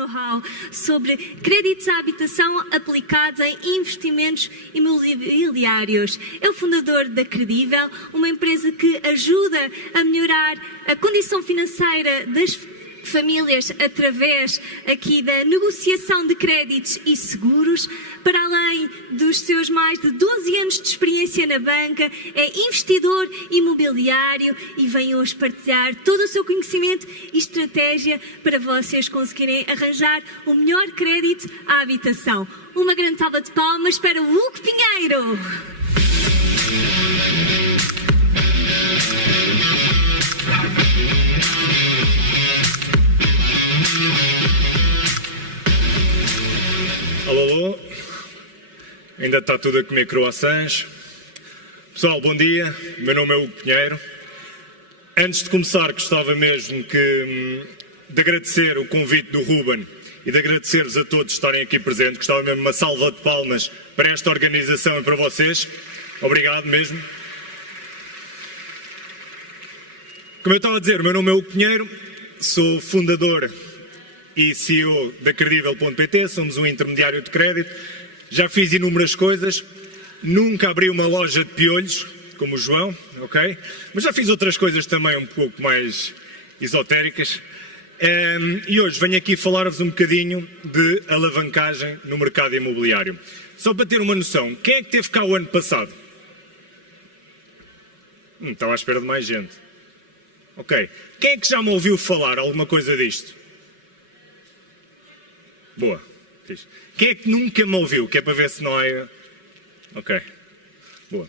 know-how sobre créditos à habitação aplicados em investimentos imobiliários. É o fundador da Credível, uma empresa que ajuda a melhorar a condição financeira das famílias através aqui da negociação de créditos e seguros. Para além dos seus mais de 12 anos de experiência na banca, é investidor imobiliário e vem hoje partilhar todo o seu conhecimento e estratégia para vocês conseguirem arranjar o melhor crédito à habitação. Uma grande salva de palmas para o Hugo Pinheiro. Alô, ainda está tudo a comer croissants. Pessoal, bom dia, meu nome é Hugo Pinheiro. Antes de começar, gostava mesmo de agradecer o convite do Ruben e de agradecer-vos a todos estarem aqui presentes. Gostava mesmo de uma salva de palmas para esta organização e para vocês. Obrigado mesmo. Como eu estava a dizer, o meu nome é Hugo Pinheiro, sou fundador e CEO da Credível.pt, somos um intermediário de crédito. Já fiz inúmeras coisas, nunca abri uma loja de piolhos, como o João, ok? Mas já fiz outras coisas também um pouco mais esotéricas. E hoje venho aqui falar-vos um bocadinho de alavancagem no mercado imobiliário. Só para ter uma noção, quem é que teve cá o ano passado? Estava à espera de mais gente. Ok. Quem é que já me ouviu falar alguma coisa disto? Boa. Quem é que nunca me ouviu? Que é para ver se não é... Ok. Boa.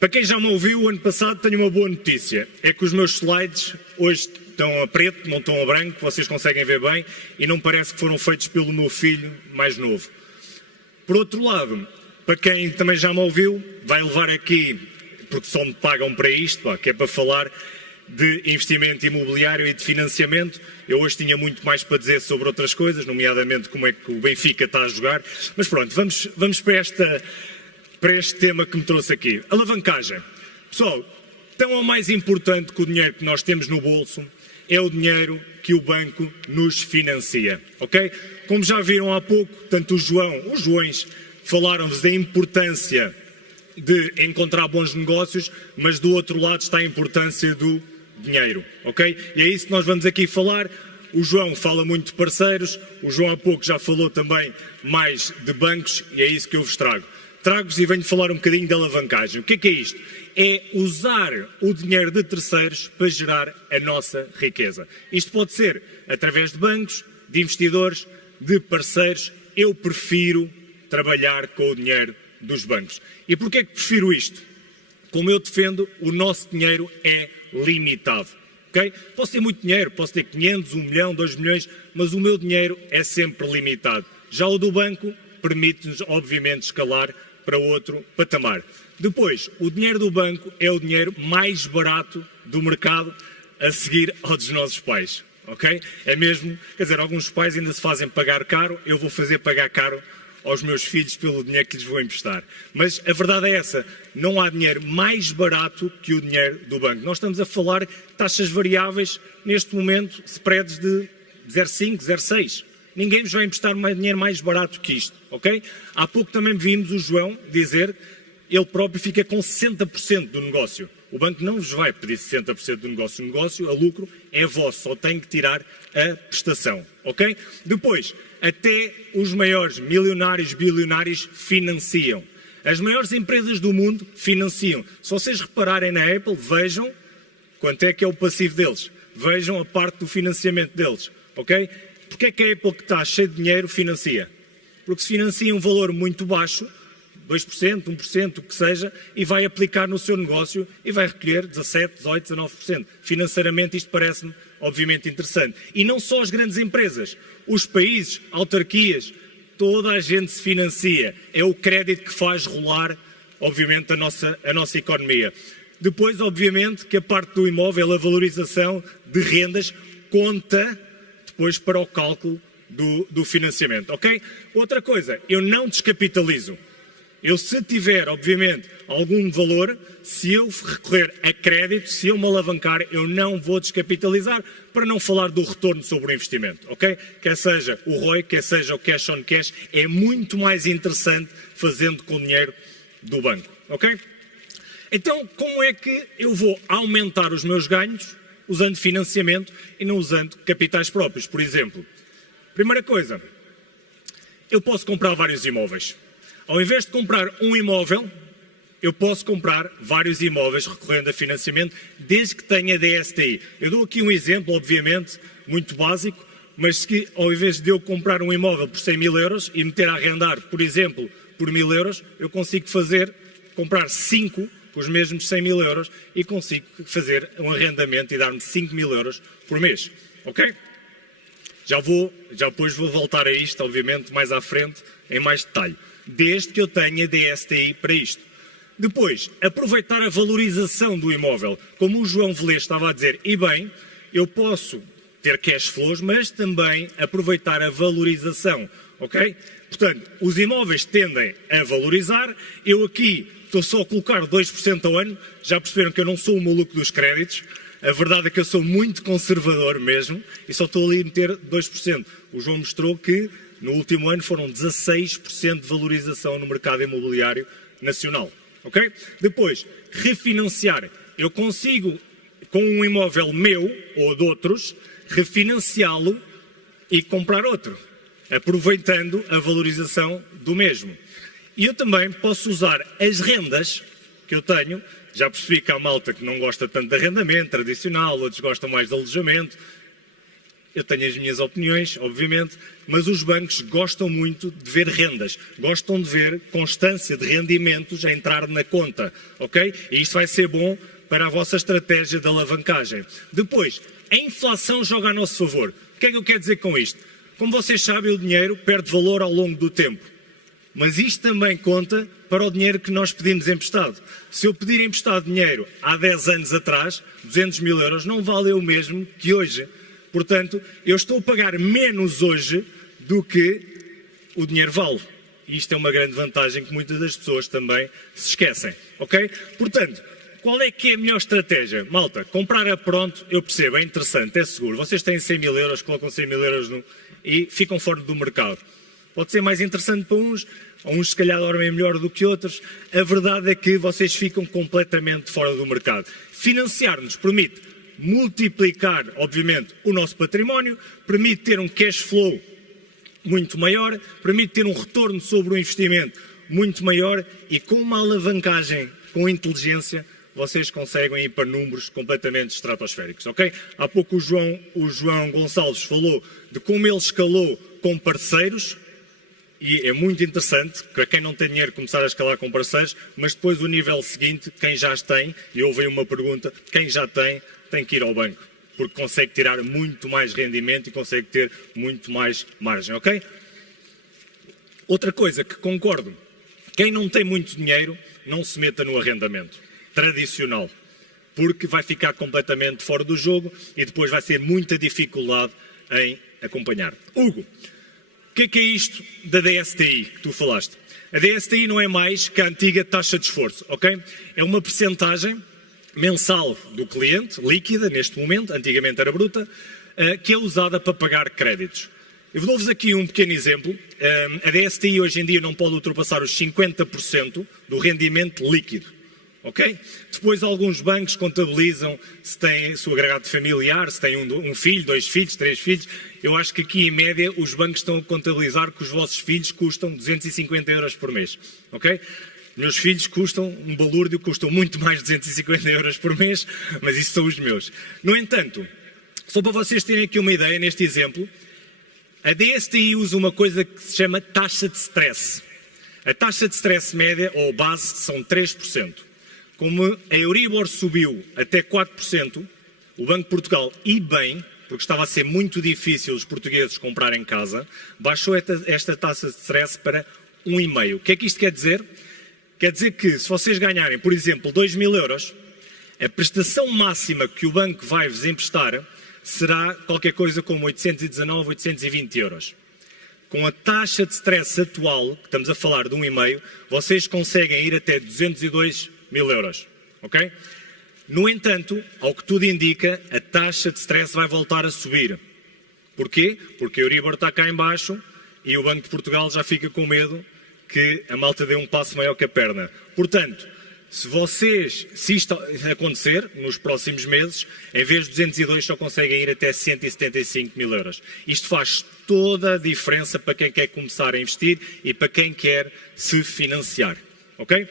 Para quem já me ouviu, o ano passado tenho uma boa notícia. É que os meus slides hoje estão a preto, não estão a branco, vocês conseguem ver bem, e não parece que foram feitos pelo meu filho mais novo. Por outro lado, para quem também já me ouviu, vai levar aqui, porque só me pagam para isto, que é para falar de investimento imobiliário e de financiamento. Eu hoje tinha muito mais para dizer sobre outras coisas, nomeadamente como é que o Benfica está a jogar. Mas pronto, vamos para este tema que me trouxe aqui. Alavancagem. Pessoal, tão ou mais importante que o dinheiro que nós temos no bolso é o dinheiro que o banco nos financia, ok? Como já viram há pouco, tanto os Joões falaram-vos da importância de encontrar bons negócios, mas do outro lado está a importância do dinheiro, ok? E é isso que nós vamos aqui falar. O João fala muito de parceiros, o João há pouco já falou também mais de bancos e é isso que eu vos trago. Trago-vos e venho falar um bocadinho de alavancagem. O que é isto? É usar o dinheiro de terceiros para gerar a nossa riqueza. Isto pode ser através de bancos, de investidores, de parceiros. Eu prefiro trabalhar com o dinheiro dos bancos. E porquê é que prefiro isto? Como eu defendo, o nosso dinheiro é limitado. Okay? Posso ter muito dinheiro, posso ter 500, 1 milhão, 2 milhões, mas o meu dinheiro é sempre limitado. Já o do banco permite-nos, obviamente, escalar para outro patamar. Depois, o dinheiro do banco é o dinheiro mais barato do mercado a seguir ao dos nossos pais. Okay? É mesmo, quer dizer, alguns pais ainda se fazem pagar caro, eu vou fazer pagar caro aos meus filhos pelo dinheiro que lhes vou emprestar. Mas a verdade é essa, não há dinheiro mais barato que o dinheiro do banco. Nós estamos a falar de taxas variáveis, neste momento, spreads de 0,5, 0,6. Ninguém nos vai emprestar dinheiro mais barato que isto, ok? Há pouco também vimos o João dizer, ele próprio fica com 60% do negócio. O banco não vos vai pedir 60% do negócio. O negócio, a lucro, é vosso, só tem que tirar a prestação, ok? Depois, até os maiores milionários, bilionários financiam. As maiores empresas do mundo financiam. Se vocês repararem na Apple, vejam quanto é que é o passivo deles. Vejam a parte do financiamento deles, ok? Porque é que a Apple, que está cheia de dinheiro, financia? Porque se financia um valor muito baixo, 2%, 1%, o que seja, e vai aplicar no seu negócio e vai recolher 17%, 18%, 19%. Financeiramente isto parece-me, obviamente, interessante. E não só as grandes empresas, os países, autarquias, toda a gente se financia. É o crédito que faz rolar, obviamente, a nossa economia. Depois, obviamente, que a parte do imóvel, a valorização de rendas, conta depois para o cálculo do financiamento, ok? Outra coisa, eu não descapitalizo. Eu, se tiver, obviamente, algum valor, se eu recorrer a crédito, se eu me alavancar, eu não vou descapitalizar, para não falar do retorno sobre o investimento, ok? Quer seja o ROI, quer seja o cash on cash, é muito mais interessante fazendo com o dinheiro do banco, ok? Então, como é que eu vou aumentar os meus ganhos usando financiamento e não usando capitais próprios? Por exemplo, primeira coisa, eu posso comprar vários imóveis. Ao invés de comprar um imóvel, eu posso comprar vários imóveis recorrendo a financiamento, desde que tenha DSTI. Eu dou aqui um exemplo, obviamente, muito básico, mas que ao invés de eu comprar um imóvel por 100 mil euros e meter a arrendar, por exemplo, por 1000 euros, eu consigo comprar 5 com os mesmos 100 mil euros e consigo fazer um arrendamento e dar-me 5 mil euros por mês, ok? Já depois vou voltar a isto, obviamente, mais à frente, em mais detalhe, desde que eu tenha DSTI para isto. Depois, aproveitar a valorização do imóvel. Como o João Velez estava a dizer, e bem, eu posso ter cash flows, mas também aproveitar a valorização, ok? Portanto, os imóveis tendem a valorizar, eu aqui estou só a colocar 2% ao ano, já perceberam que eu não sou o maluco dos créditos, a verdade é que eu sou muito conservador mesmo, e só estou ali a meter 2%. O João mostrou que no último ano foram 16% de valorização no mercado imobiliário nacional. Okay? Depois, refinanciar. Eu consigo, com um imóvel meu ou de outros, refinanciá-lo e comprar outro, aproveitando a valorização do mesmo. E eu também posso usar as rendas que eu tenho. Já percebi que há malta que não gosta tanto de arrendamento tradicional, outros gostam mais de alojamento. Eu tenho as minhas opiniões, obviamente, mas os bancos gostam muito de ver rendas, gostam de ver constância de rendimentos a entrar na conta, ok? E isto vai ser bom para a vossa estratégia de alavancagem. Depois, a inflação joga a nosso favor. O que é que eu quero dizer com isto? Como vocês sabem, o dinheiro perde valor ao longo do tempo. Mas isto também conta para o dinheiro que nós pedimos emprestado. Se eu pedir emprestado dinheiro há 10 anos atrás, 200 mil euros, não vale o mesmo que hoje. Portanto, eu estou a pagar menos hoje do que o dinheiro vale. E isto é uma grande vantagem que muitas das pessoas também se esquecem, ok? Portanto, qual é que é a melhor estratégia? Malta, comprar a pronto, eu percebo, é interessante, é seguro. Vocês têm 100 mil euros, colocam 100 mil euros e ficam fora do mercado. Pode ser mais interessante para uns se calhar dormem melhor do que outros. A verdade é que vocês ficam completamente fora do mercado. Financiar-nos permite multiplicar, obviamente, o nosso património, permite ter um cash flow muito maior, permite ter um retorno sobre o investimento muito maior e com uma alavancagem, com inteligência, vocês conseguem ir para números completamente estratosféricos, ok? Há pouco o João Gonçalves falou de como ele escalou com parceiros e é muito interessante, para quem não tem dinheiro, começar a escalar com parceiros, mas depois o nível seguinte, quem já tem, e houve aí uma pergunta, quem já tem que ir ao banco, porque consegue tirar muito mais rendimento e consegue ter muito mais margem, ok? Outra coisa que concordo, quem não tem muito dinheiro, não se meta no arrendamento tradicional, porque vai ficar completamente fora do jogo e depois vai ser muita dificuldade em acompanhar. Hugo, o que é isto da DSTI que tu falaste? A DSTI não é mais que a antiga taxa de esforço, ok? É uma percentagem mensal do cliente, líquida neste momento, antigamente era bruta, que é usada para pagar créditos. Eu dou-vos aqui um pequeno exemplo. A DSTI hoje em dia não pode ultrapassar os 50% do rendimento líquido. Ok? Depois alguns bancos contabilizam se tem o agregado familiar, se tem um filho, 2 filhos, 3 filhos. Eu acho que aqui em média os bancos estão a contabilizar que os vossos filhos custam 250 euros por mês. Ok? Meus filhos custam um balúrdio, custam muito mais de 250 euros por mês, mas isso são os meus. No entanto, só para vocês terem aqui uma ideia neste exemplo, a DSTI usa uma coisa que se chama taxa de stress. A taxa de stress média ou base são 3%. Como a Euribor subiu até 4%, o Banco de Portugal, e bem, porque estava a ser muito difícil os portugueses comprarem casa, baixou esta taxa de stress para 1,5%. O que é que isto quer dizer? Quer dizer que se vocês ganharem, por exemplo, 2.000 euros, a prestação máxima que o banco vai-vos emprestar será qualquer coisa como 819, 820 euros. com a taxa de stress atual, que estamos a falar de 1,5, vocês conseguem ir até 202 mil euros, ok? No entanto, ao que tudo indica, a taxa de stress vai voltar a subir. Porquê? Porque a Euribor está cá em baixo e o Banco de Portugal já fica com medo que a malta dê um passo maior que a perna. Portanto, se isto acontecer nos próximos meses, em vez de 202 só conseguem ir até 175 mil euros. Isto faz toda a diferença para quem quer começar a investir e para quem quer se financiar, ok?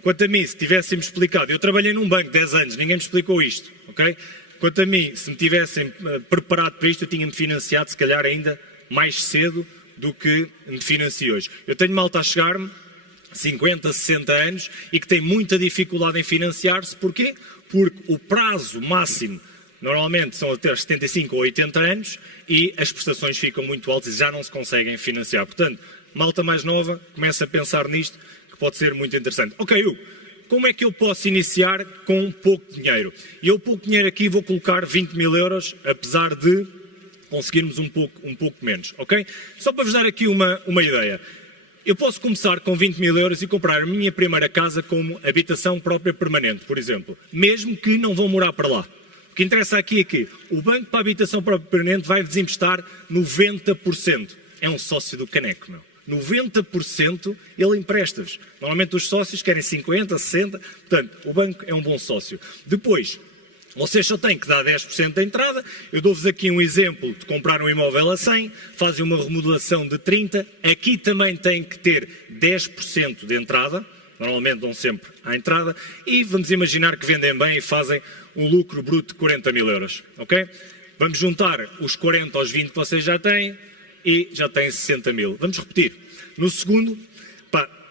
Quanto a mim, se tivéssemos explicado, eu trabalhei num banco 10 anos, ninguém me explicou isto, ok? Quanto a mim, se me tivessem preparado para isto, eu tinha-me financiado se calhar ainda mais cedo do que me financio hoje. Eu tenho malta a chegar-me, 50, 60 anos, e que tem muita dificuldade em financiar-se. Porquê? Porque o prazo máximo normalmente são até 75 ou 80 anos e as prestações ficam muito altas e já não se conseguem financiar. Portanto, malta mais nova, começa a pensar nisto, que pode ser muito interessante. Ok, Hugo, como é que eu posso iniciar com pouco dinheiro? E eu pouco dinheiro aqui vou colocar 20 mil euros, apesar de conseguirmos um pouco menos, ok? Só para vos dar aqui uma ideia. Eu posso começar com 20 mil euros e comprar a minha primeira casa como habitação própria permanente, por exemplo, mesmo que não vão morar para lá. O que interessa aqui é que o banco para a habitação própria permanente vai desemprestar 90%. É um sócio do caneco, meu. 90% ele empresta-vos. Normalmente os sócios querem 50%, 60%, portanto, o banco é um bom sócio. Depois, vocês só têm que dar 10% da entrada. Eu dou-vos aqui um exemplo de comprar um imóvel a 100, fazem uma remodelação de 30, aqui também têm que ter 10% de entrada, normalmente dão sempre à entrada, e vamos imaginar que vendem bem e fazem um lucro bruto de 40 mil euros, ok? Vamos juntar os 40 aos 20 que vocês já têm e já têm 60 mil. Vamos repetir. No segundo,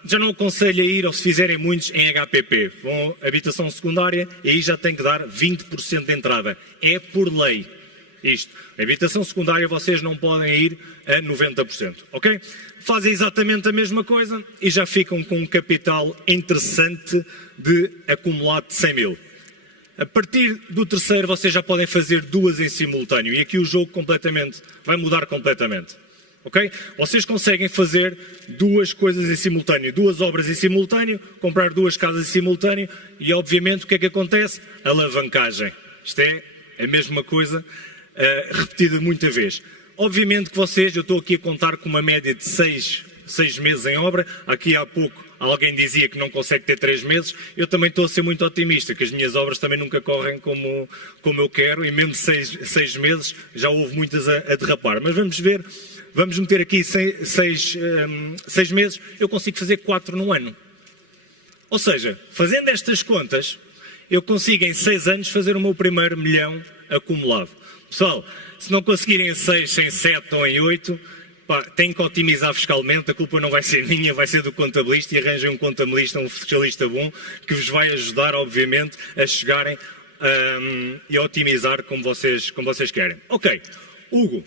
já não aconselho a ir, ou se fizerem muitos, em HPP. Vão habitação secundária e aí já tem que dar 20% de entrada. É por lei isto. A habitação secundária vocês não podem ir a 90%, ok? Fazem exatamente a mesma coisa e já ficam com um capital interessante de acumulado de 100 mil. A partir do terceiro vocês já podem fazer duas em simultâneo e aqui o jogo vai mudar completamente. Okay? Vocês conseguem fazer duas coisas em simultâneo, duas obras em simultâneo, comprar duas casas em simultâneo e, obviamente, o que é que acontece? Alavancagem. Isto é a mesma coisa repetida muita vez. Obviamente que eu estou aqui a contar com uma média de 6 meses em obra. Aqui há pouco alguém dizia que não consegue ter 3 meses. Eu também estou a ser muito otimista, que as minhas obras também nunca correm como eu quero e mesmo 6 meses já houve muitas a derrapar. Mas vamos ver. Vamos meter aqui 6 meses, eu consigo fazer 4 no ano. Ou seja, fazendo estas contas, eu consigo em 6 anos fazer o meu primeiro milhão acumulado. Pessoal, se não conseguirem em 6, em 7 ou em 8, têm que otimizar fiscalmente, a culpa não vai ser minha, vai ser do contabilista e arranjem um contabilista, um fiscalista bom, que vos vai ajudar, obviamente, a chegarem e a otimizar como vocês querem. Ok, Hugo.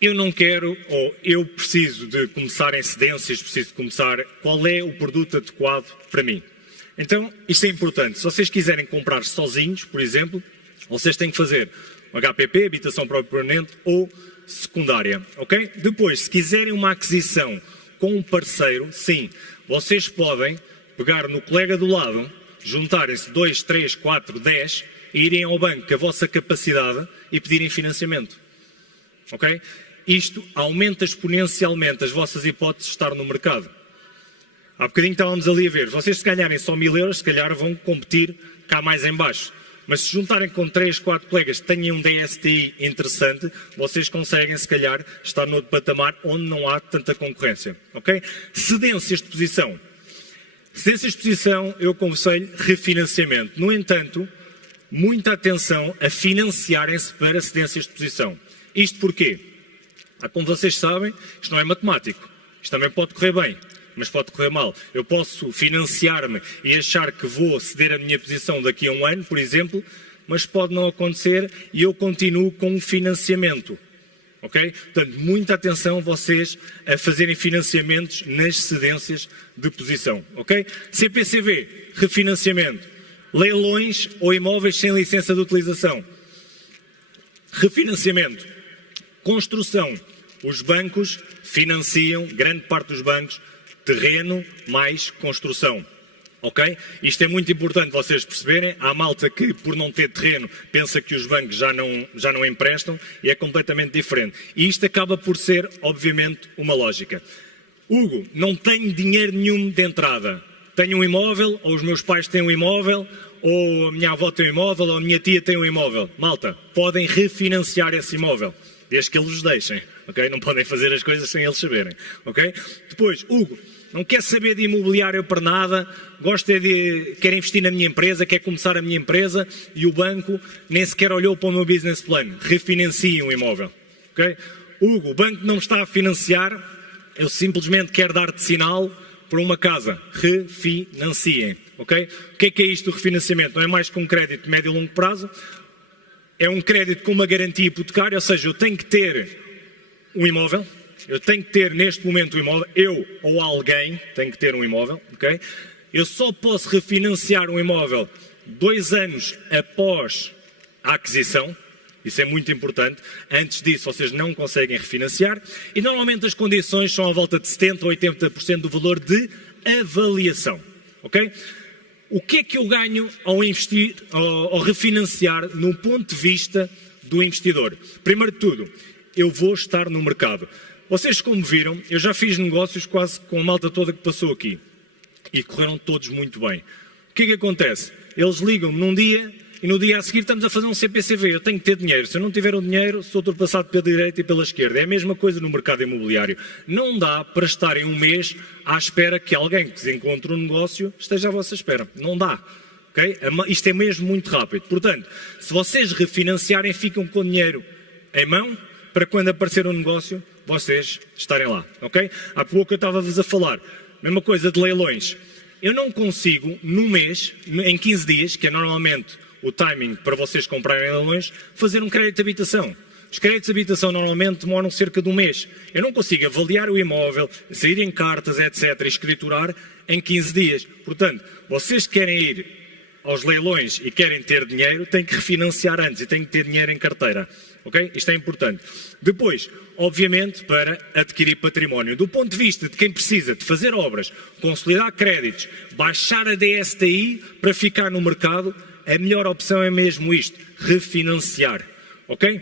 Eu não quero, ou eu preciso de começar em cedências, preciso de começar, qual é o produto adequado para mim? Então, isto é importante. Se vocês quiserem comprar sozinhos, por exemplo, vocês têm que fazer um HPP, habitação própria permanente ou secundária, ok? Depois, se quiserem uma aquisição com um parceiro, sim, vocês podem pegar no colega do lado, juntarem-se 2, 3, 4, 10 e irem ao banco com a vossa capacidade e pedirem financiamento, ok? Isto aumenta exponencialmente as vossas hipóteses de estar no mercado. Há bocadinho estávamos ali a ver, vocês se ganharem só 1000 euros, se calhar vão competir cá mais em baixo. Mas se juntarem com 3, 4 colegas que tenham um DSTI interessante, vocês conseguem, se calhar, estar noutro patamar onde não há tanta concorrência. Ok? Cedências de posição. Cedências de posição, eu aconselho refinanciamento. No entanto, muita atenção a financiarem-se para cedências de posição. Isto porquê? Como vocês sabem, isto não é matemático. Isto também pode correr bem, mas pode correr mal. Eu posso financiar-me e achar que vou ceder a minha posição daqui a um ano, por exemplo, mas pode não acontecer e eu continuo com o financiamento. Ok? Portanto, muita atenção vocês a fazerem financiamentos nas cedências de posição. Ok? CPCV, refinanciamento. Leilões ou imóveis sem licença de utilização. Refinanciamento. Construção. Os bancos financiam, grande parte dos bancos, terreno mais construção. Ok? Isto é muito importante vocês perceberem. Há malta que, por não ter terreno, pensa que os bancos já não emprestam e é completamente diferente. E isto acaba por ser, obviamente, uma lógica. Hugo, não tenho dinheiro nenhum de entrada. Tenho um imóvel, ou os meus pais têm um imóvel, ou a minha avó tem um imóvel, ou a minha tia tem um imóvel. Malta, podem refinanciar esse imóvel, desde que eles os deixem. Ok? Não podem fazer as coisas sem eles saberem. Ok? Depois, Hugo, não quer saber de imobiliário para nada, quer investir na minha empresa, quer começar a minha empresa e o banco nem sequer olhou para o meu business plan. Refinanciem o imóvel. Okay? Hugo, o banco não me está a financiar, eu simplesmente quero dar-te sinal para uma casa. Refinanciem. Okay? O que é isto do refinanciamento? Não é mais que um crédito de médio e longo prazo, é um crédito com uma garantia hipotecária, ou seja, eu tenho que ter um imóvel. Eu tenho que ter neste momento um imóvel, eu ou alguém tem que ter um imóvel, ok? Eu só posso refinanciar um imóvel 2 anos após a aquisição, isso é muito importante. Antes disso vocês não conseguem refinanciar e normalmente as condições são à volta de 70% ou 80% do valor de avaliação, ok? O que é que eu ganho ao investir, ao refinanciar no ponto de vista do investidor? Primeiro de tudo, eu vou estar no mercado. Vocês, como viram, eu já fiz negócios quase com a malta toda que passou aqui. E correram todos muito bem. O que é que acontece? Eles ligam-me num dia e no dia a seguir estamos a fazer um CPCV. Eu tenho que ter dinheiro. Se eu não tiver o dinheiro, sou ultrapassado pela direita e pela esquerda. É a mesma coisa no mercado imobiliário. Não dá para estarem um mês à espera que alguém que se encontre um negócio esteja à vossa espera. Não dá. Okay? Isto é mesmo muito rápido. Portanto, se vocês refinanciarem, ficam com dinheiro em mão para quando aparecer um negócio, vocês estarem lá, ok? Há pouco eu estava-vos a falar, mesma coisa de leilões. Eu não consigo, no mês, em 15 dias, que é normalmente o timing para vocês comprarem leilões, fazer um crédito de habitação. Os créditos de habitação normalmente demoram cerca de um mês. Eu não consigo avaliar o imóvel, sair em cartas, etc., e escriturar em 15 dias. Portanto, vocês que querem ir aos leilões e querem ter dinheiro, têm que refinanciar antes e têm que ter dinheiro em carteira. Ok? Isto é importante. Depois, obviamente, para adquirir património. Do ponto de vista de quem precisa de fazer obras, consolidar créditos, baixar a DSTI para ficar no mercado, a melhor opção é mesmo isto, refinanciar. Ok?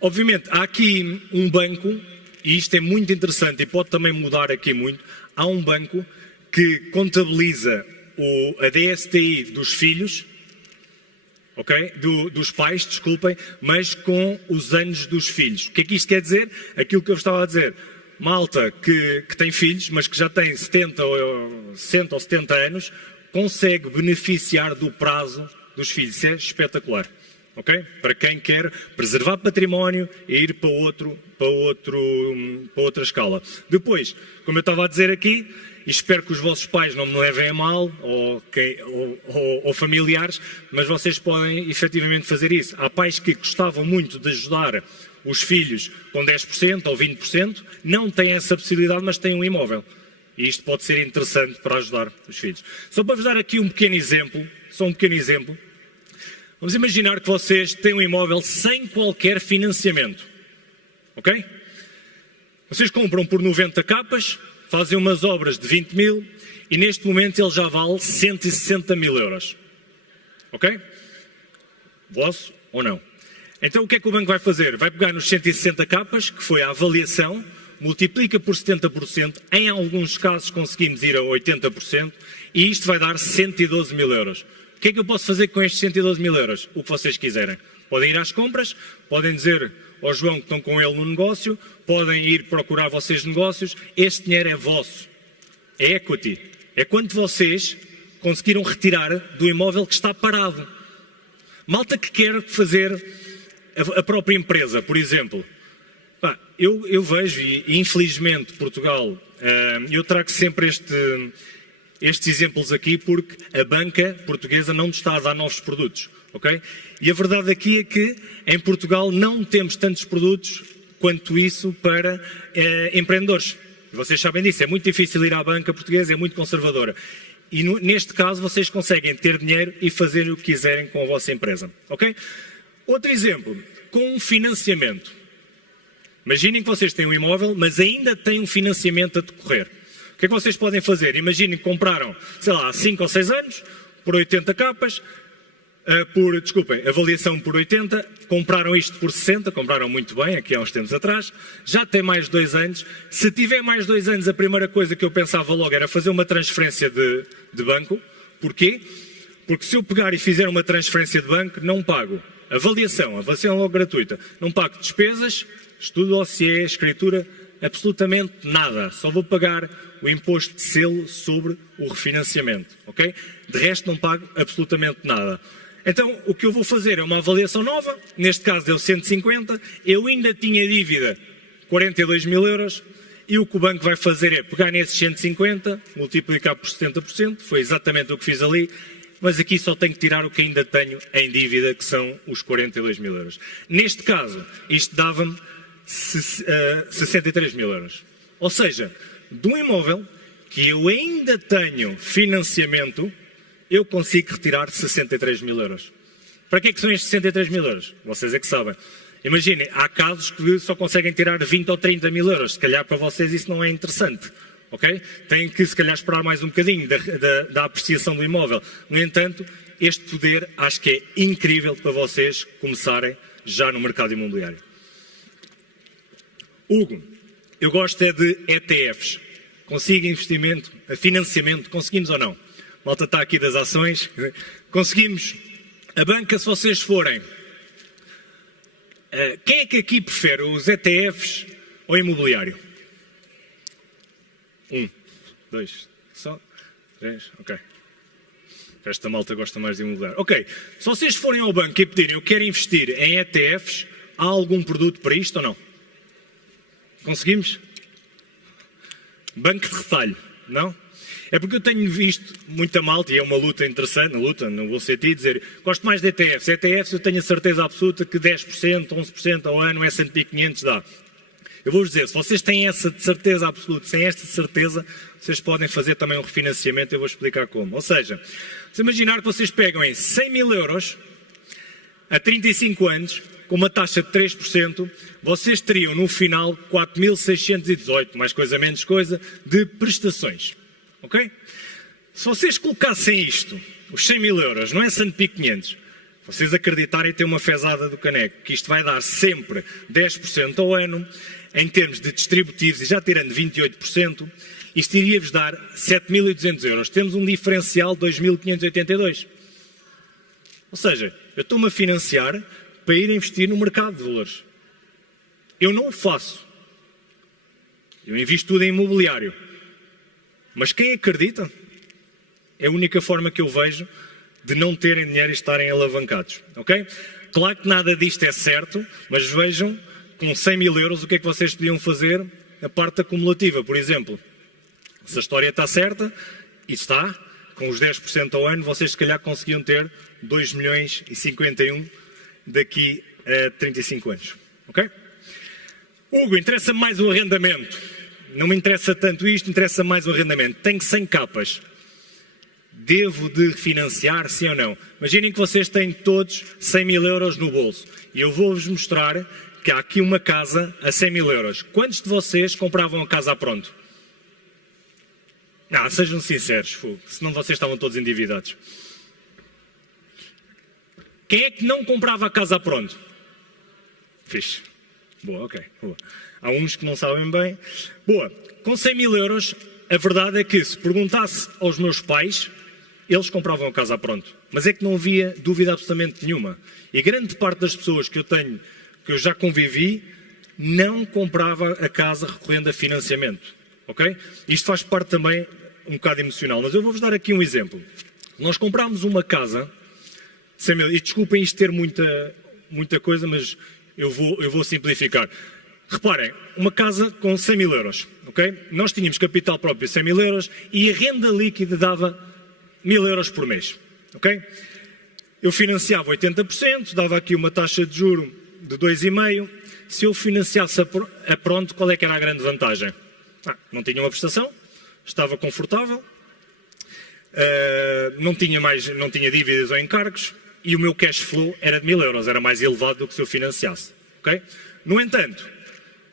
Obviamente, há aqui um banco, e isto é muito interessante e pode também mudar aqui muito, há um banco que contabiliza a DSTI dos filhos, ok? Dos pais, desculpem, mas com os anos dos filhos. O que é que isto quer dizer? Aquilo que eu estava a dizer. Malta que tem filhos, mas que já tem 60 ou 70 anos, consegue beneficiar do prazo dos filhos. Isso é espetacular. Ok? Para quem quer preservar património e ir para outra escala. Depois, como eu estava a dizer aqui, e espero que os vossos pais não me levem a mal, ou familiares, mas vocês podem efetivamente fazer isso. Há pais que gostavam muito de ajudar os filhos com 10% ou 20%, não têm essa possibilidade, mas têm um imóvel. E isto pode ser interessante para ajudar os filhos. Só para vos dar aqui um pequeno exemplo, vamos imaginar que vocês têm um imóvel sem qualquer financiamento. Ok? Vocês compram por 90 capas, fazem umas obras de 20 mil e neste momento ele já vale 160 mil euros. Ok? Vosso ou não? Então o que é que o banco vai fazer? Vai pegar nos 160 capas, que foi a avaliação, multiplica por 70%, em alguns casos conseguimos ir a 80%, e isto vai dar 112 mil euros. O que é que eu posso fazer com estes 112 mil euros? O que vocês quiserem. Podem ir às compras, podem dizer ao João que estão com ele no negócio, podem ir procurar vocês negócios, este dinheiro é vosso. É equity. É quanto vocês conseguiram retirar do imóvel que está parado. Malta que quer fazer a própria empresa, por exemplo. Eu vejo, e infelizmente Portugal, eu trago sempre estes exemplos aqui porque a banca portuguesa não nos está a dar novos produtos. Okay? E a verdade aqui é que em Portugal não temos tantos produtos quanto isso para empreendedores. Vocês sabem disso, é muito difícil ir à banca portuguesa, é muito conservadora. E neste caso vocês conseguem ter dinheiro e fazer o que quiserem com a vossa empresa. Okay? Outro exemplo, com um financiamento. Imaginem que vocês têm um imóvel, mas ainda têm um financiamento a decorrer. O que é que vocês podem fazer? Imaginem que compraram, sei lá, há 5 ou 6 anos, por 80 capas, avaliação por 80, compraram isto por 60, compraram muito bem, aqui há uns tempos atrás, já tem mais 2 anos. Se tiver mais 2 anos, a primeira coisa que eu pensava logo era fazer uma transferência de banco. Porquê? Porque se eu pegar e fizer uma transferência de banco, não pago avaliação logo gratuita, não pago despesas, estudo dossiê, escritura, absolutamente nada. Só vou pagar o imposto de selo sobre o refinanciamento, ok? De resto não pago absolutamente nada. Então o que eu vou fazer é uma avaliação nova, neste caso deu 150, eu ainda tinha dívida 42 mil euros, e o que o banco vai fazer é pegar nesses 150, multiplicar por 70%, foi exatamente o que fiz ali, mas aqui só tenho que tirar o que ainda tenho em dívida, que são os 42 mil euros. Neste caso, isto dava-me 63 mil euros. Ou seja, de um imóvel que eu ainda tenho financiamento, eu consigo retirar 63 mil euros. Para que é que são estes 63 mil euros? Vocês é que sabem. Imaginem, há casos que só conseguem tirar 20 ou 30 mil euros. Se calhar para vocês isso não é interessante. Okay? Têm que, se calhar, esperar mais um bocadinho da apreciação do imóvel. No entanto, este poder acho que é incrível para vocês começarem já no mercado imobiliário. Hugo, eu gosto é de ETFs. Consigo investimento, financiamento, conseguimos ou não? Malta está aqui das ações. Conseguimos. A banca, se vocês forem... quem é que aqui prefere os ETFs ou imobiliário? 1, 2, só 3, ok. Esta malta gosta mais de imobiliário. Ok, se vocês forem ao banco e pedirem eu quero investir em ETFs, há algum produto para isto ou não? Conseguimos? Banco de retalho, não? É porque eu tenho visto muita malta, e é uma luta interessante, no bom sentido, dizer, gosto mais de ETFs. ETFs eu tenho a certeza absoluta que 10%, 11% ao ano, S&P 500 dá. Eu vou-vos dizer, se vocês têm essa de certeza absoluta, sem esta certeza, vocês podem fazer também um refinanciamento, eu vou explicar como. Ou seja, se imaginar que vocês pegam em 100 mil euros, a 35 anos, com uma taxa de 3%, vocês teriam no final 4.618, mais coisa menos coisa, de prestações. Ok? Se vocês colocassem isto, os 100 mil euros, no S&P 500, vocês acreditarem ter uma fezada do caneco, que isto vai dar sempre 10% ao ano, em termos de distributivos, e já tirando 28%, isto iria-vos dar 7.200 euros. Temos um diferencial de 2.582. Ou seja, eu estou-me a financiar para ir investir no mercado de valores. Eu não o faço. Eu invisto tudo em imobiliário. Mas quem acredita, é a única forma que eu vejo de não terem dinheiro e estarem alavancados. Ok? Claro que nada disto é certo, mas vejam, com 100 mil euros, o que é que vocês podiam fazer a parte acumulativa, por exemplo. Se a história está certa, e está, com os 10% ao ano, vocês se calhar conseguiam ter 2 milhões e 51 daqui a 35 anos. Ok? Hugo, interessa mais o arrendamento. Não me interessa tanto isto, interessa mais o arrendamento. Tenho 100 capas. Devo de refinanciar, sim ou não? Imaginem que vocês têm todos 100 mil euros no bolso. E eu vou-vos mostrar que há aqui uma casa a 100 mil euros. Quantos de vocês compravam a casa a pronto? Não, sejam sinceros, senão vocês estavam todos endividados. Quem é que não comprava a casa a pronto? Fixe. Boa, ok. Boa. Há uns que não sabem bem. Boa. Com 100 mil euros, a verdade é que se perguntasse aos meus pais, eles compravam a casa a pronto. Mas é que não havia dúvida absolutamente nenhuma. E grande parte das pessoas que eu já convivi, não comprava a casa recorrendo a financiamento. Ok? Isto faz parte também um bocado emocional. Mas eu vou-vos dar aqui um exemplo. Nós comprámos uma casa, 100 mil, e desculpem isto ter muita coisa, mas eu vou simplificar. Reparem, uma casa com 100 mil euros, ok? Nós tínhamos capital próprio 100 mil euros e a renda líquida dava 1.000 euros por mês, ok? Eu financiava 80%, dava aqui uma taxa de juro de 2,5%. Se eu financiasse a pronto, qual é que era a grande vantagem? Não tinha uma prestação, estava confortável, não tinha dívidas ou encargos e o meu cash flow era de 1.000 euros, era mais elevado do que se eu financiasse, ok? No entanto,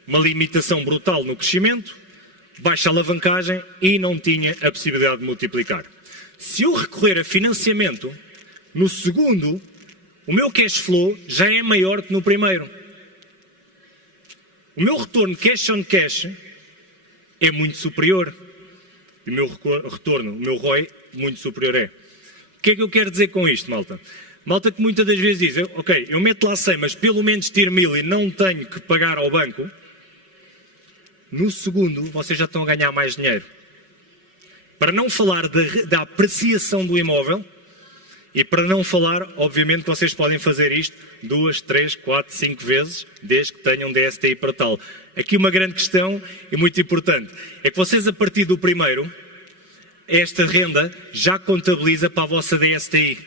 uma limitação brutal no crescimento, baixa alavancagem e não tinha a possibilidade de multiplicar. Se eu recorrer a financiamento, no segundo, o meu cash flow já é maior que no primeiro. O meu retorno cash on cash é muito superior. E o meu retorno, o meu ROI, muito superior é. O que é que eu quero dizer com isto, malta? Malta que muitas das vezes diz, ok, eu meto lá 100, mas pelo menos tiro 1000 e não tenho que pagar ao banco. No segundo, vocês já estão a ganhar mais dinheiro. Para não falar da apreciação do imóvel e para não falar, obviamente, que vocês podem fazer isto 2, 3, 4, 5 vezes, desde que tenham DSTI para tal. Aqui uma grande questão e muito importante é que vocês, a partir do primeiro, esta renda já contabiliza para a vossa DSTI.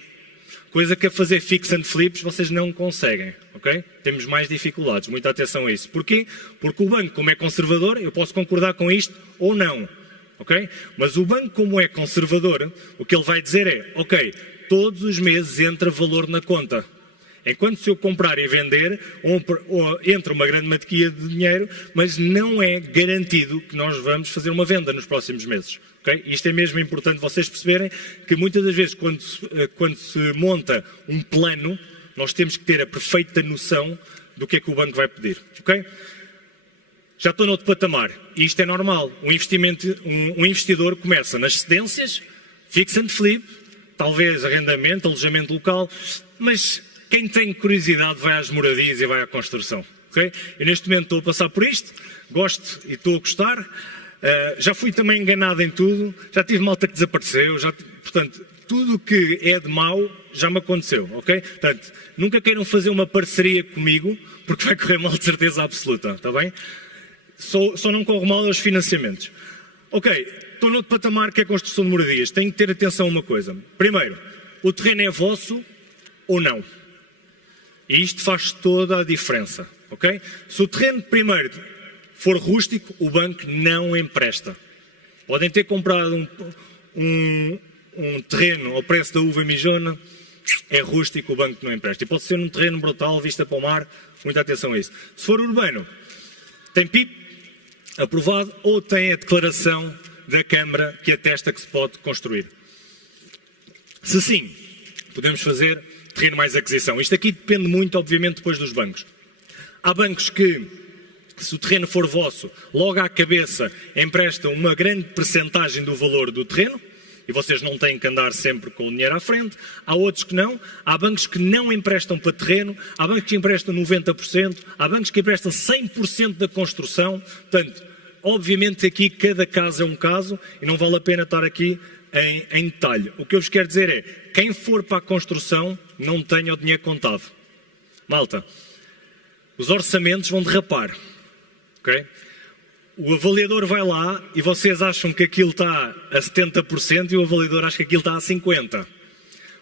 Coisa que a fazer fix and flips vocês não conseguem, ok? Temos mais dificuldades, muita atenção a isso. Porquê? Porque o banco, como é conservador, eu posso concordar com isto ou não, ok? Mas o banco, como é conservador, o que ele vai dizer é, ok, todos os meses entra valor na conta. Enquanto se eu comprar e vender, entra uma grande matia de dinheiro, mas não é garantido que nós vamos fazer uma venda nos próximos meses. Okay? Isto é mesmo importante vocês perceberem que muitas das vezes quando se monta um plano, nós temos que ter a perfeita noção do que é que o banco vai pedir. Okay? Já estou noutro patamar. E isto é normal. Um investidor começa nas cedências, fix and flip, talvez arrendamento, alojamento local, mas quem tem curiosidade vai às moradias e vai à construção. Okay? Eu neste momento estou a passar por isto, gosto e estou a gostar. Já fui também enganado em tudo, já tive malta que desapareceu, portanto, tudo o que é de mau já me aconteceu, ok? Portanto, nunca queiram fazer uma parceria comigo, porque vai correr mal de certeza absoluta, está bem? Só não corre mal aos financiamentos. Ok, estou noutro patamar que é a construção de moradias, tenho que ter atenção a uma coisa. Primeiro, o terreno é vosso ou não? E isto faz toda a diferença, ok? Se o terreno primeiro for rústico, o banco não empresta. Podem ter comprado um terreno ao preço da uva mijona, é rústico, o banco não empresta. E pode ser um terreno brutal, vista para o mar, muita atenção a isso. Se for urbano, tem PIP aprovado ou tem a declaração da Câmara que atesta que se pode construir. Se sim, podemos fazer terreno mais aquisição. Isto aqui depende muito, obviamente, depois dos bancos. Há bancos que, se o terreno for vosso, logo à cabeça emprestam uma grande percentagem do valor do terreno e vocês não têm que andar sempre com o dinheiro à frente. Há outros que não. Há bancos que não emprestam para terreno, há bancos que emprestam 90%, há bancos que emprestam 100% da construção. Portanto, obviamente aqui cada caso é um caso e não vale a pena estar aqui em detalhe. O que eu vos quero dizer é, quem for para a construção não tenha o dinheiro contado. Malta, os orçamentos vão derrapar. Okay? O avaliador vai lá e vocês acham que aquilo está a 70% e o avaliador acha que aquilo está a 50%.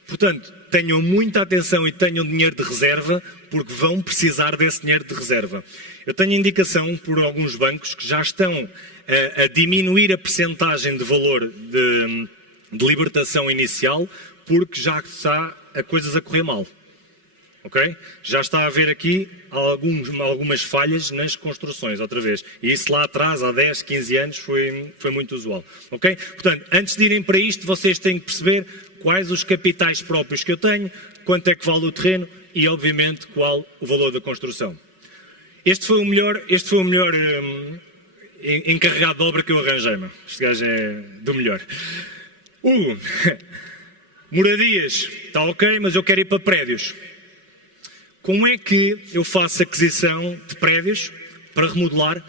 Portanto, tenham muita atenção e tenham dinheiro de reserva, porque vão precisar desse dinheiro de reserva. Eu tenho indicação por alguns bancos que já estão a diminuir a percentagem de valor de libertação inicial, porque já está a coisas a correr mal. Okay? Já está a haver aqui algumas falhas nas construções, outra vez. E isso lá atrás, há 10, 15 anos, foi muito usual. Okay? Portanto, antes de irem para isto, vocês têm que perceber quais os capitais próprios que eu tenho, quanto é que vale o terreno e, obviamente, qual o valor da construção. Este foi o melhor encarregado de obra que eu arranjei. Mano. Este gajo é do melhor. Moradias, está ok, mas eu quero ir para prédios. Como é que eu faço aquisição de prédios para remodelar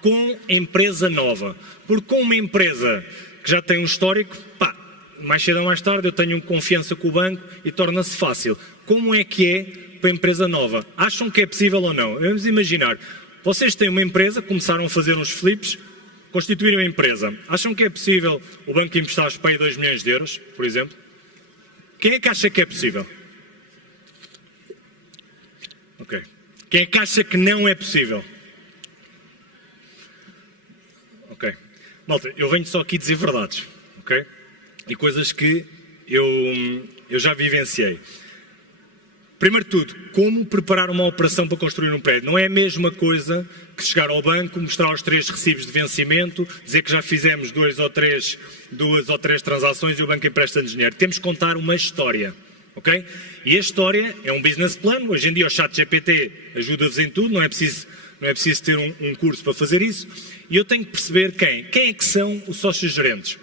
com empresa nova? Porque com uma empresa que já tem um histórico, mais cedo ou mais tarde eu tenho confiança com o banco e torna-se fácil. Como é que é para a empresa nova? Acham que é possível ou não? Vamos imaginar, vocês têm uma empresa, começaram a fazer uns flips, constituíram a empresa. Acham que é possível o banco emprestar-vos para aí 2 milhões de euros, por exemplo? Quem é que acha que é possível? Ok. Quem é que acha que não é possível? Ok. Malta, eu venho só aqui dizer verdades, ok? E coisas que eu já vivenciei. Primeiro de tudo, como preparar uma operação para construir um prédio? Não é a mesma coisa que chegar ao banco, mostrar os 3 recibos de vencimento, dizer que já fizemos 2 ou 3 transações e o banco empresta-nos dinheiro. Temos que contar uma história, ok? E a história é um business plan. Hoje em dia o ChatGPT ajuda-vos em tudo, não é preciso ter um curso para fazer isso. E eu tenho que perceber quem é que são os sócios gerentes.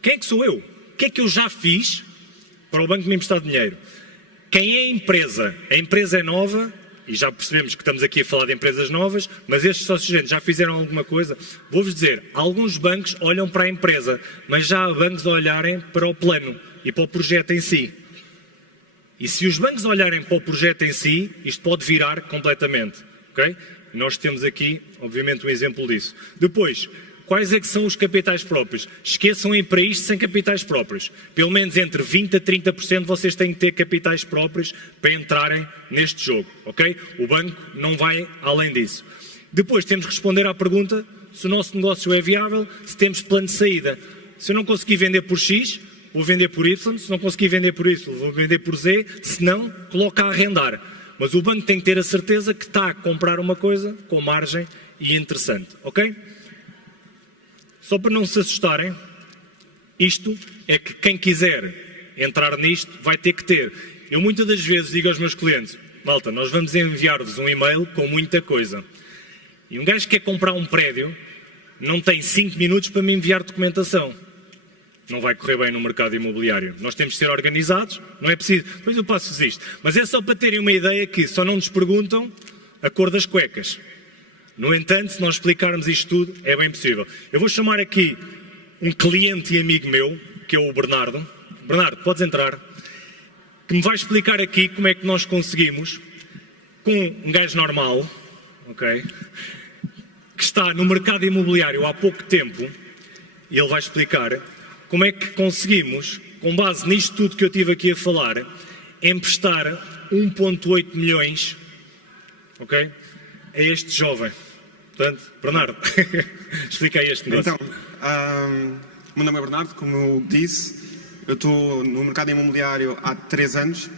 Quem é que sou eu? O que é que eu já fiz para o banco me emprestar dinheiro? Quem é a empresa? A empresa é nova, e já percebemos que estamos aqui a falar de empresas novas, mas estes sócios gerentes já fizeram alguma coisa? Vou-vos dizer, alguns bancos olham para a empresa, mas já há bancos a olharem para o plano e para o projeto em si. E se os bancos olharem para o projeto em si, isto pode virar completamente, ok? Nós temos aqui, obviamente, um exemplo disso. Depois, quais é que são os capitais próprios? Esqueçam ir para isto sem capitais próprios. Pelo menos entre 20% a 30% vocês têm que ter capitais próprios para entrarem neste jogo, ok? O banco não vai além disso. Depois temos que responder à pergunta se o nosso negócio é viável, se temos plano de saída. Se eu não conseguir vender por X, vou vender por Y. Se não conseguir vender por Y, vou vender por Z. Se não, coloca a arrendar. Mas o banco tem que ter a certeza que está a comprar uma coisa com margem e interessante, ok? Só para não se assustarem, isto é que quem quiser entrar nisto vai ter que ter. Eu muitas das vezes digo aos meus clientes, malta, nós vamos enviar-vos um e-mail com muita coisa. E um gajo que quer comprar um prédio não tem 5 minutos para me enviar documentação. Não vai correr bem no mercado imobiliário. Nós temos de ser organizados, não é preciso. Depois eu passo-vos isto. Mas é só para terem uma ideia que só não nos perguntam a cor das cuecas. No entanto, se nós explicarmos isto tudo, é bem possível. Eu vou chamar aqui um cliente e amigo meu, que é o Bernardo. Bernardo, podes entrar. Que me vai explicar aqui como é que nós conseguimos, com um gajo normal, ok, que está no mercado imobiliário há pouco tempo, e ele vai explicar como é que conseguimos, com base nisto tudo que eu tive aqui a falar, emprestar 1,8 milhões, ok, a este jovem. Portanto, Bernardo, explica aí este negócio. Então, o meu nome é Bernardo, como eu disse, eu estou no mercado imobiliário há 3 anos.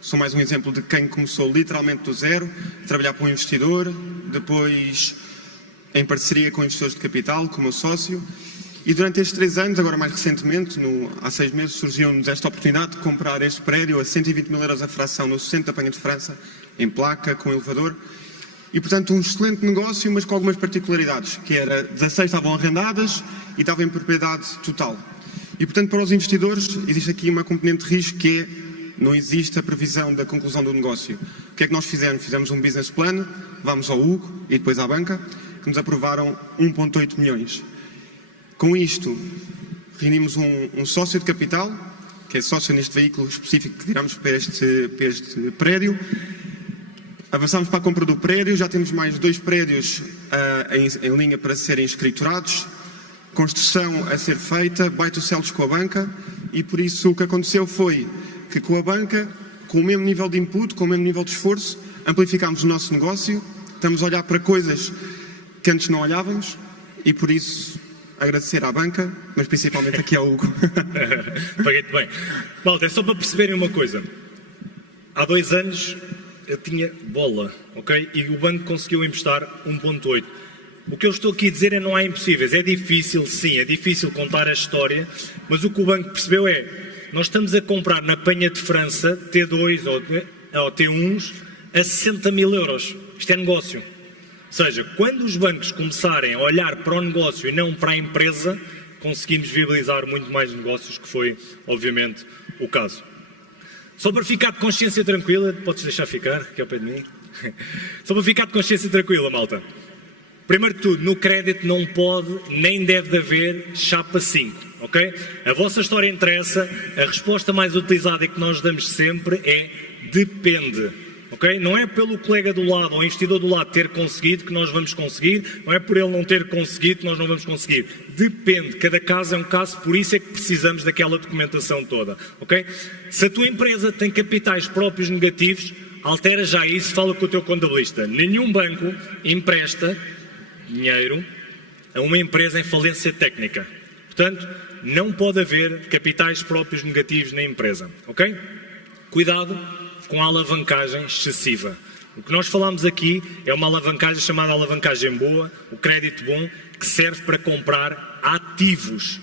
Sou mais um exemplo de quem começou literalmente do zero, a trabalhar para um investidor, depois em parceria com investidores de capital, como meu sócio. E durante estes 3 anos, agora mais recentemente, há 6 meses, surgiu-nos esta oportunidade de comprar este prédio a 120 mil euros a fração no centro da Penha de França, em placa, com elevador. E, portanto, um excelente negócio, mas com algumas particularidades, que era 16 estavam arrendadas e estavam em propriedade total. E, portanto, para os investidores, existe aqui uma componente de risco que é, não existe a previsão da conclusão do negócio. O que é que nós fizemos? Fizemos um business plan, vamos ao Hugo e depois à banca, que nos aprovaram 1,8 milhões. Com isto, reunimos um sócio de capital, que é sócio neste veículo específico que tiramos para este prédio. Avançámos para a compra do prédio, já temos mais 2 prédios em linha para serem escriturados, construção a ser feita, buy-to-sells com a banca, e por isso o que aconteceu foi que com a banca, com o mesmo nível de input, com o mesmo nível de esforço, amplificámos o nosso negócio, estamos a olhar para coisas que antes não olhávamos, e por isso agradecer à banca, mas principalmente aqui ao Hugo. Paguei-te bem. Malta, é só para perceberem uma coisa. Há 2 anos eu tinha bola, ok? E o banco conseguiu emprestar 1,8. O que eu estou aqui a dizer é não há impossíveis. É difícil, sim, é difícil contar a história, mas o que o banco percebeu é, nós estamos a comprar na Penha de França T2 ou T1s a 60 mil euros. Isto é negócio. Ou seja, quando os bancos começarem a olhar para o negócio e não para a empresa, conseguimos viabilizar muito mais negócios, que foi, obviamente, o caso. Só para ficar de consciência tranquila, podes deixar ficar, aqui ao pé de mim. Só para ficar de consciência tranquila, malta. Primeiro de tudo, no crédito não pode nem deve haver chapa 5, ok? A vossa história interessa, a resposta mais utilizada e que nós damos sempre é depende, ok? Não é pelo colega do lado ou investidor do lado ter conseguido que nós vamos conseguir, não é por ele não ter conseguido que nós não vamos conseguir. Depende, cada caso é um caso, por isso é que precisamos daquela documentação toda, ok? Se a tua empresa tem capitais próprios negativos, altera já isso, fala com o teu contabilista. Nenhum banco empresta dinheiro a uma empresa em falência técnica. Portanto, não pode haver capitais próprios negativos na empresa, ok? Cuidado com a alavancagem excessiva. O que nós falamos aqui é uma alavancagem chamada alavancagem boa, o crédito bom, que serve para comprar ativos.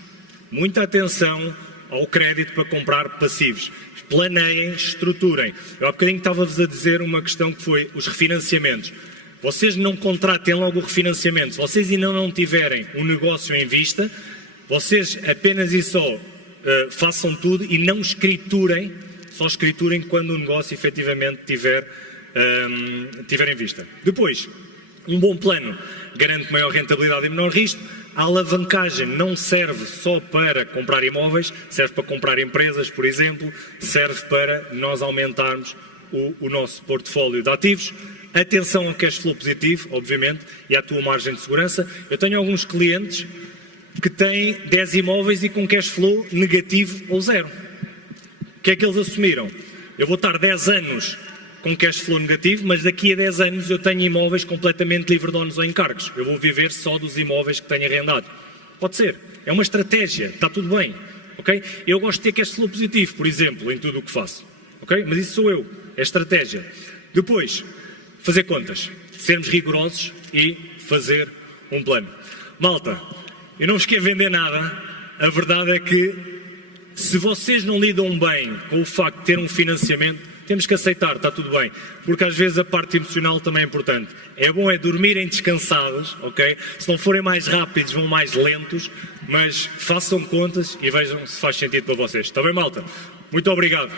Muita atenção ao crédito para comprar passivos. Planeiem, estruturem. Eu há bocadinho estava-vos a dizer uma questão que foi os refinanciamentos. Vocês não contratem logo o refinanciamento. Se vocês ainda não tiverem um negócio em vista, vocês apenas e só façam tudo e não escriturem, só escriturem quando o negócio efetivamente tiver em vista. Depois, um bom plano garante maior rentabilidade e menor risco. A alavancagem não serve só para comprar imóveis, serve para comprar empresas, por exemplo, serve para nós aumentarmos o nosso portfólio de ativos. Atenção ao cash flow positivo, obviamente, e à tua margem de segurança. Eu tenho alguns clientes que têm 10 imóveis e com cash flow negativo ou zero. O que é que eles assumiram? Eu vou estar 10 anos com cash flow negativo, mas daqui a 10 anos eu tenho imóveis completamente livre de ónus ou encargos. Eu vou viver só dos imóveis que tenho arrendado. Pode ser. É uma estratégia. Está tudo bem. Okay? Eu gosto de ter cash flow positivo, por exemplo, em tudo o que faço. Okay? Mas isso sou eu. É estratégia. Depois, fazer contas. Sermos rigorosos e fazer um plano. Malta, eu não vos quero vender nada. A verdade é que se vocês não lidam bem com o facto de ter um financiamento, temos que aceitar, está tudo bem, porque às vezes a parte emocional também é importante. É bom dormirem descansados, ok? Se não forem mais rápidos, vão mais lentos, mas façam contas e vejam se faz sentido para vocês. Está bem, malta? Muito obrigado.